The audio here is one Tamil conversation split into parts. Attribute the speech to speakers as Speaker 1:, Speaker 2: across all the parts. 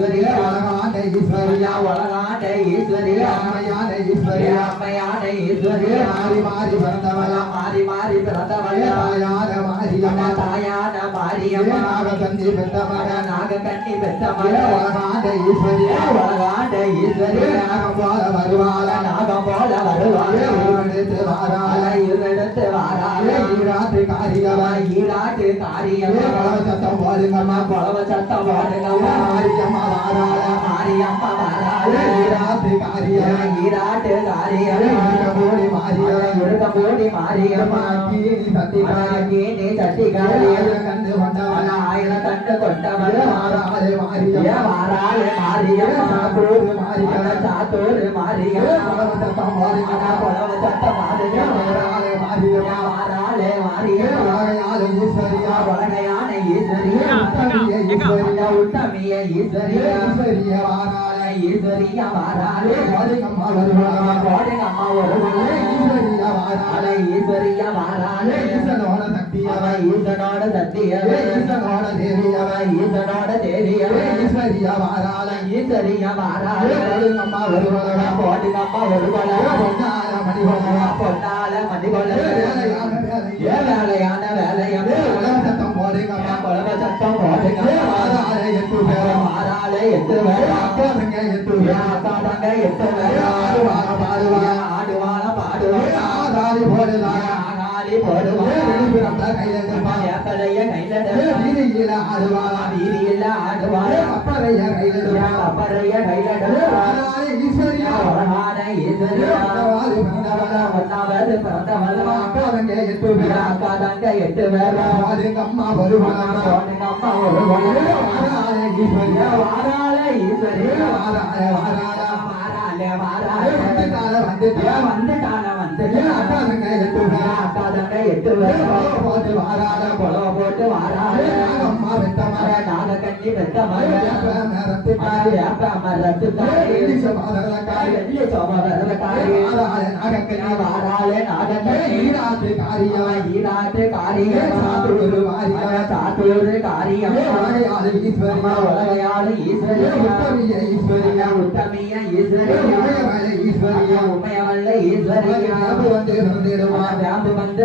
Speaker 1: ஈஸ்வரியா
Speaker 2: உலகாண்ட ஈஸ்வரியா
Speaker 1: உலகாண்ட ஈஸ்வரியா
Speaker 2: அம்மையான ஈஸ்வரியா
Speaker 1: அம்மையான ஈஸ்வரியா
Speaker 2: மாறி மாறி பிறந்தவளா
Speaker 1: மாறி மாறி பிறந்தவளா
Speaker 2: தாயான மாரியம்மா
Speaker 1: தாயான மாரியம்மா
Speaker 2: நாகதந்தி பெற்றவள
Speaker 1: நாகக்கண்ணி பெற்றவளா
Speaker 2: உலகாண்ட ஈஸ்வரியா
Speaker 1: உலகாண்ட ஈஸ்வரியா
Speaker 2: நாகம் போல வருவாள
Speaker 1: நாகம் போல வருவாள்
Speaker 2: உருவெடுத்து வாராள
Speaker 1: இருவெடுத்து வாராள்
Speaker 2: ஈராட்டு காரியவா
Speaker 1: ஈராட்டு காரியமா.
Speaker 2: சத்தம் போடுங்கம்மா
Speaker 1: புலவ சத்தம் போடுங்கம்மா
Speaker 2: மாரியம்மா வாராள
Speaker 1: மாரியம்மா வராள்
Speaker 2: ஈராட்டு காரியவா
Speaker 1: ஈராட்டு காரியம்.
Speaker 2: போடி மாரியவா
Speaker 1: முருக போடி மாரியம்மா
Speaker 2: கீழி சத்திகாரி
Speaker 1: சட்டி காரியம்
Speaker 2: கண்டு கொண்டவள
Speaker 1: கண்டு கொண்டவள்
Speaker 2: மாறாளே மாரியம்மா
Speaker 1: வாராள் மாரியம்மா
Speaker 2: சாத்தூர் மாரியம்மா
Speaker 1: சாத்தூர் மாரியம்மா
Speaker 2: சத்தம் போடுங்கம்மா
Speaker 1: புலவ சத்தம் மாரியம்மா
Speaker 2: மாறாளே மாரியம்மா
Speaker 1: வாராளே மாரியம்மா
Speaker 2: உலகையாள ஈஸ்வரியா.
Speaker 1: வளகையான ஈஸ்வரியா.
Speaker 2: உத்தமிய ஈஸ்வரியா.
Speaker 1: உத்தமிய ஈஸ்வரியா.
Speaker 2: ஈஸ்வரியா வாராளே மாரியம்மா வருவாளா
Speaker 1: கோடங்க அம்மா வருவாளே
Speaker 2: ஈஸ்வரிய வாராள
Speaker 1: அலை ஈஸ்வரியா வாராளே
Speaker 2: ஈசனோட சக்தியவ
Speaker 1: அவ ஈசனோட சத்தியவே
Speaker 2: ஈசனோட தேவியவ
Speaker 1: அவ ஈசனோட தேவியவே
Speaker 2: ஈஸ்வரிய வாராள
Speaker 1: ஈஸ்வரியா வாராளே
Speaker 2: மாரியம்மா வருவாளா
Speaker 1: கோடங்க அம்மா. வருவாளே
Speaker 2: பொன்னார மணிவளா
Speaker 1: பொன்னால மதிகொள்ள
Speaker 2: வேலையான
Speaker 1: ஏ வேலையான
Speaker 2: உலக சத்தம் போடுங்கம்மா
Speaker 1: சத்தம் போடுங்க மாறாளே எட்டு வேலை
Speaker 2: அக்காதங்க எட்டு பேரும்
Speaker 1: அக்காதங்க எட்டு வேலை
Speaker 2: ஆடுவார பாடுவார ஆதாரி போடுவார
Speaker 1: ஆகாலி போடுவான்
Speaker 2: வெளிப்பிறந்த கையெழுப்பா
Speaker 1: ஏக்கலைய கையில
Speaker 2: வீதியில ஆடுவார
Speaker 1: வீதியில் ஆடுவான்
Speaker 2: அப்பறைய கையெழுப்பா
Speaker 1: அப்பறைய கையில
Speaker 2: ஆறாளே ஈஸ்வரியா
Speaker 1: உலகான ஈஸ்வரியா
Speaker 2: ஆடுவாரு பிறந்தவள
Speaker 1: ஒன்னாவது
Speaker 2: அம்மா வருவாரா
Speaker 1: அம்மா வருவாங்க
Speaker 2: ஈஸ்வரியா
Speaker 1: ஈஸ்வரியா
Speaker 2: ஆறாளே வாராளா
Speaker 1: வாராளே வாராளே
Speaker 2: வந்துட்டால வந்துட்டா?
Speaker 1: வந்துட்டான
Speaker 2: எட்டு
Speaker 1: வேலை
Speaker 2: போட்டு வாராள
Speaker 1: புலவ போட்டு வாராளே
Speaker 2: அம்மா வெட்ட மர
Speaker 1: நாக கண்ணி வெட்ட காரி
Speaker 2: காரி
Speaker 1: காரி
Speaker 2: நாகக்கண்ணி சாத்தூர்
Speaker 1: சாத்தூர் காரியம்
Speaker 2: உலகையாளு ஈஸ்வரியா
Speaker 1: உலகையாளு ஈஸ்வரியா
Speaker 2: உத்தமிய ஈஸ்வரியா
Speaker 1: உத்தமிய ஈஸ்வரியா
Speaker 2: உமையவளே ஈஸ்வரியா
Speaker 1: உண்மையவல்ல ஈஸ்வரியா
Speaker 2: உலகாபு வந்து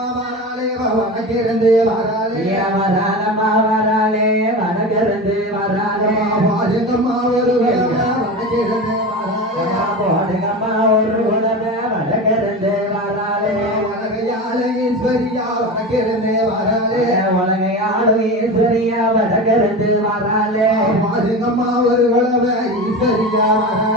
Speaker 1: வடகிருந்து வராளே.
Speaker 2: வாராளே வடக்கிருந்து வாராளே.
Speaker 1: ஏ வராலம்மா வராளே.
Speaker 2: வாஜங்கம்மா ஒரு வடக்கிருந்து வாராளே.
Speaker 1: போடுங்கம்மா ஒரு உலக வடகிருந்து வராளே.
Speaker 2: வடகையாள ஈஸ்வரியா வடக்கிருந்து வாராளே.
Speaker 1: உலகையாளு ஈஸ்வரியா வராளே
Speaker 2: ஒரு வளவ ஈஸ்வரியா வாராளே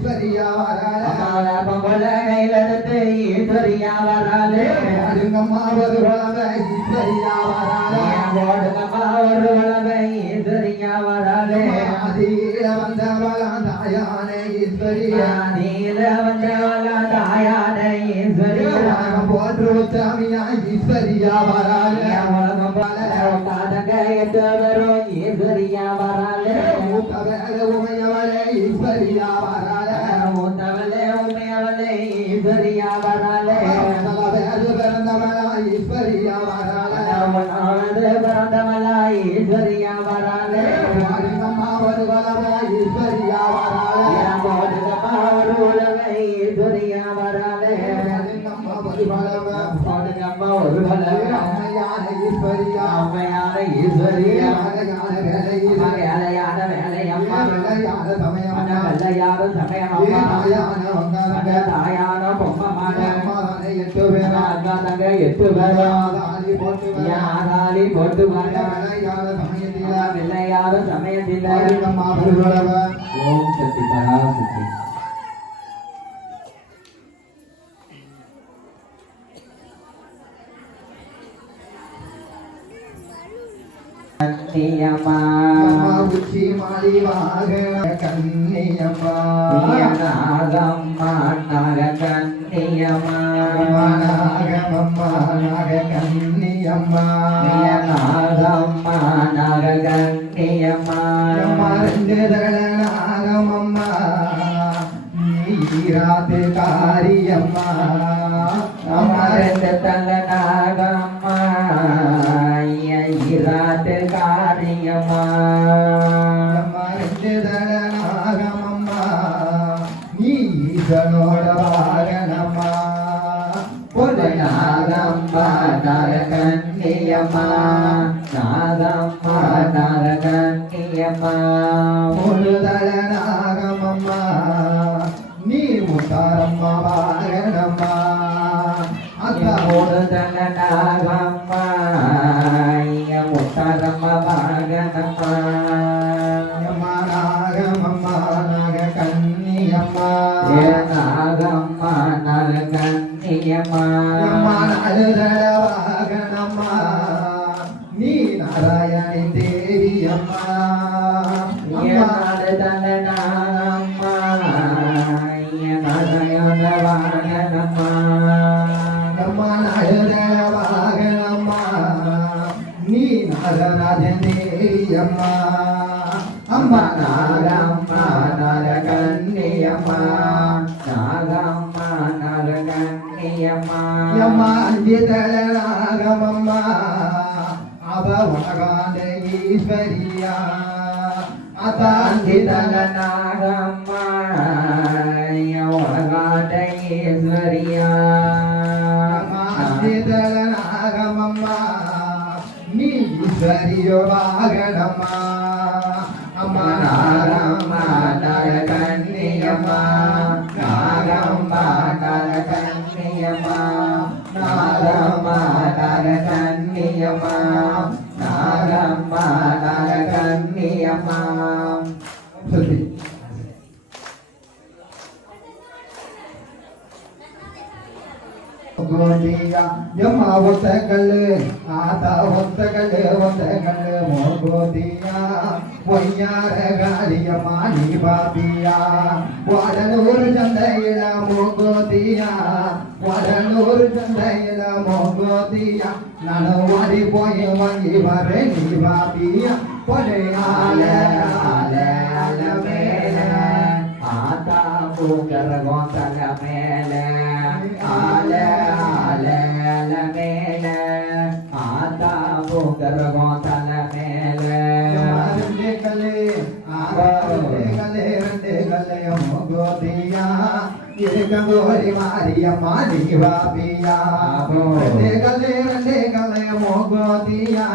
Speaker 1: ஈஸ்வரியா வாராளே பொங்கல கையிலெடுத்து ஈஸ்வரியா வராளே
Speaker 2: அதுங்கம்மா ஒரு வளவ ஈஸ்வரியா வாராளே
Speaker 1: போடுங்கம்மா ஒரு உலகை ஈஸ்வரியா வராளே
Speaker 2: ஆதியில வந்தவள தாயான ஈஸ்வரியா
Speaker 1: நீல வந்தவள தாயான ஈஸ்வரியா
Speaker 2: போற்று உச்சாமியா ஈஸ்வரியா வாராளே
Speaker 1: உலகம் போல காதங்க எட்டு வராளே
Speaker 2: அதுங்கம்மா ஈஸ்வரியா வாராளே
Speaker 1: போடுங்கம்மா ஒரு ஈஸ்வரியா வராளே
Speaker 2: அதுங்கம்மா ஒரு வளவ
Speaker 1: போடுங்கம்மா
Speaker 2: அம்மையான ஈஸ்வரியா
Speaker 1: அம்மையான ஈஸ்வரியா
Speaker 2: அழகான
Speaker 1: வேலையான வேலையம்மா
Speaker 2: வெள்ளையான தாயான வந்தாங்க
Speaker 1: தாயான பொம்மமான
Speaker 2: அம்மாதானே எட்டு பேரா
Speaker 1: அண்ணாங்க எட்டு
Speaker 2: போட்டு
Speaker 1: யாராலி போட்டு வாங்க
Speaker 2: சமயம்
Speaker 1: வெள்ளையாரும் சமயத்தில். ஓம் சக்தி பராசக்தி. கண்ணியம்மா.
Speaker 2: கண்ணியம்மா
Speaker 1: நாகம்மா நாக கண்ணியம்மா
Speaker 2: நாகமம்மா நாக கண்ணியம்மா காரியம்மா
Speaker 1: தங்க நாகம்மா இராத்து காரியம்மா நாகம்மா நாக கண்ணியம்மா நாகம்மா நாக
Speaker 2: முழுதல நாகமம்மா நீ முத்தாரம்மா வாகனம்மா அத்தா
Speaker 1: ஒரு தங்க நாகம்மா முத்தாரம்மா
Speaker 2: அம்மா அம்மா நாகம்மா அம்மா அஞ்சிதழ நாகமம்மா அவ உலகாந்த ஈஸ்வரியா அதாஞ்சிதழ அம்மா அஞ்சிதழ நாகமம்மா நீ ஈஸ்வரியோ வாகனம்மா அம்மா நாகம்மா நாக கண்ணியம்மா நாரம்மா நாக கண்ணியம்மா நாரம்மா நாக கண்ணியம்மா ಗೋದಿಯ ಯಮ್ಮ ಒತ್ತಗಲ್ಲು ಆತ ಒತ್ತಗಲ್ಲು ಒತ್ತಗಲ್ಲು ಮೋಗೋದಿಯ ಒಯ್ಯಾರ ಗಾಳಿಯ ಮಾಲಿ ಬಾಬಿಯ ವಾಡನೂರು ಚಂದೈಲ ಮೋಗೋದಿಯ ವಾಡನೂರು ಚಂದೈಲ ಮೋಗೋದಿಯ ನಾನು ವಾಡಿ போய் வாங்கி வரேன் நீ பாபிய பொடை ஆல ஆல ஆல மேல
Speaker 1: ஆத்தா பூங்கரகம் தல மேல ஆல ஆல அல மேல ஆத்தா பூங்கரகம் தல மேல
Speaker 2: ரெண்டு கல்லே ரெண்டு கல்லே ரெண்டு கல்லே மோகோதியா இருக்கங்கோரி மாரியம்மா நீவாபியா ரெண்டு கல்லே ரெண்டு கல்லே மோகோதியா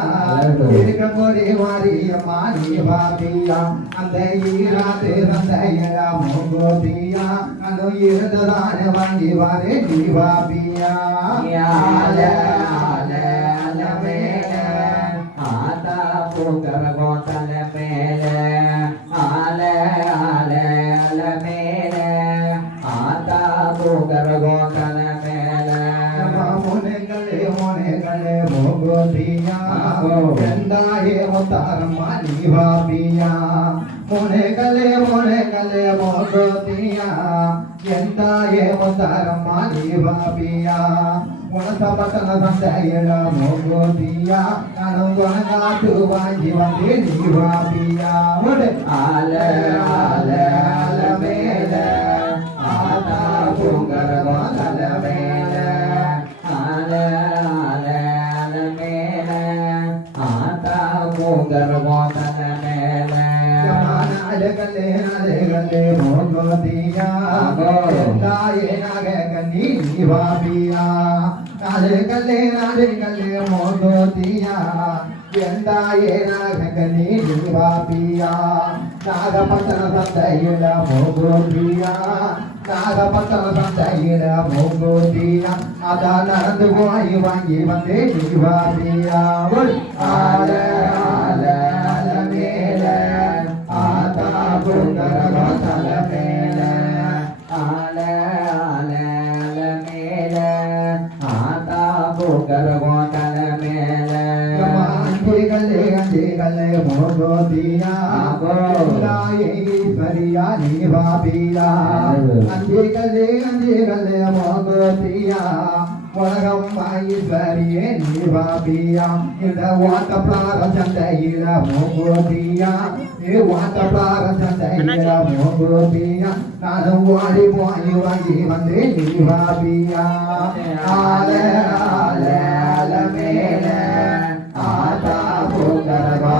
Speaker 2: இருக்கங்கோரி மாரியம்மா நீவாபியா அந்த ஈராத்து சந்தையில மோகோதியா அந்த இருந்ததான வாங்கி வாரே நீவாபியா
Speaker 1: ஆல ஆல তারমা নিভাবিয়া মনে গলে
Speaker 2: মনে গলে মগতিয়া ಎಂತಾಯೇ ಒಂದಾರಮ್ಮ ದೇವಾಬಿಯ ಒಣಸಪತನ ಸಂತೆಯಡ ಮೋಗೋದಿಯ ನನಗೊಣಗಾತುವ ಜೀವತೆ ನೀವಾಬಿಯ
Speaker 1: ಆಲ
Speaker 2: ಆಲ ಆಲ ಮೇಲೆ ಆತ ಪುಂಗರವ ಕನ್ನಿ ನೀವಾಬಿಯ ನಾಡಗಲೆ ನಾಡಗಲೆ ಮೋಗೋದಿಯ ಎಂದಾಯೇ ನಾಗ ಕನ್ನಿ ನೀವಾಬಿಯ ನಾಗಪಟ್ಟಣ ಸಂತೆಯಿಡ ಮೋಗೋದಿಯ நாகப்பட்டன சந்தையில மூங்கோதியா அத நடந்து போய் வாங்கி வந்தே நீவாதியா ஆல ஆல ஆல மேல ஆதா புங்கர ஈஸ்வரியா நீ பாபியா அஞ்சே கல்லே அஞ்சே கல்லே மோகோத்தியா உலகம் ஈஸ்வரியே நீ பாபியா இந்த வாட்ட பிரார சந்தையில சந்தையில நானும் வாடி வாங்கி வந்து நீ பாபியா ஆல ஆல ஆல மேல ஆதா போகர